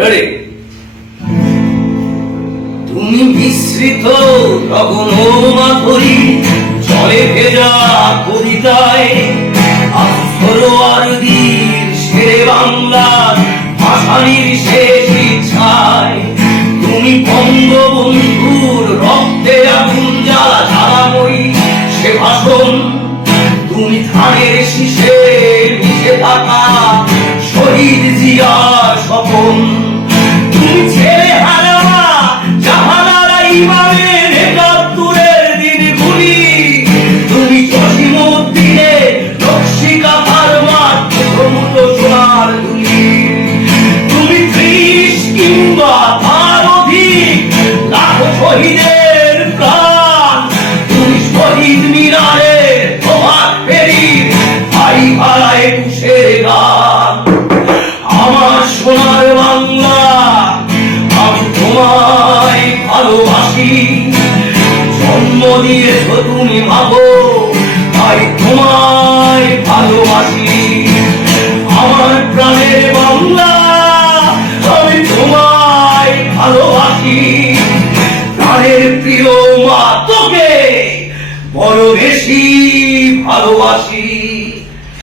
Ready? তুমি বিস্মৃত তখন মাধুরী জলে ভেজা কবিতায় আর দীর শেরে বাংলার ভাষানির শেষ ইচ্ছায় তুমি বঙ্গবন্ধুর রক্তে আগুন জ্বালা জ্বালাময়ী সে ভাষণ তুমি ধানের শীষে মিশে থাকা শহীদ জিয়ার স্বপন তুমি ছেলে হারা জাহানারা ইমামের একাত্তরের দিনগুলি তুমি জসিমউদ্দিনের নকশিকা ফারমার প্রমুত সোনার ধুলি তুমি ৩০ কিংবা তার অধিক লাখো শহীদের প্রাণ তুমি শহীদ মিনারের প্রভাত ফেরির ভাই ভাড়া ২১-এর গান আমার সোনার বাংলা আমি তোমায় ভালোবাসি জন্ম দিয়েছ তুমি ভাবো তাই তোমায় ভালোবাসি আমার প্রাণের বাংলা আমি তোমায় ভালোবাসি প্রাণের প্রিয় মা তোকে বড় বেশি ভালোবাসি।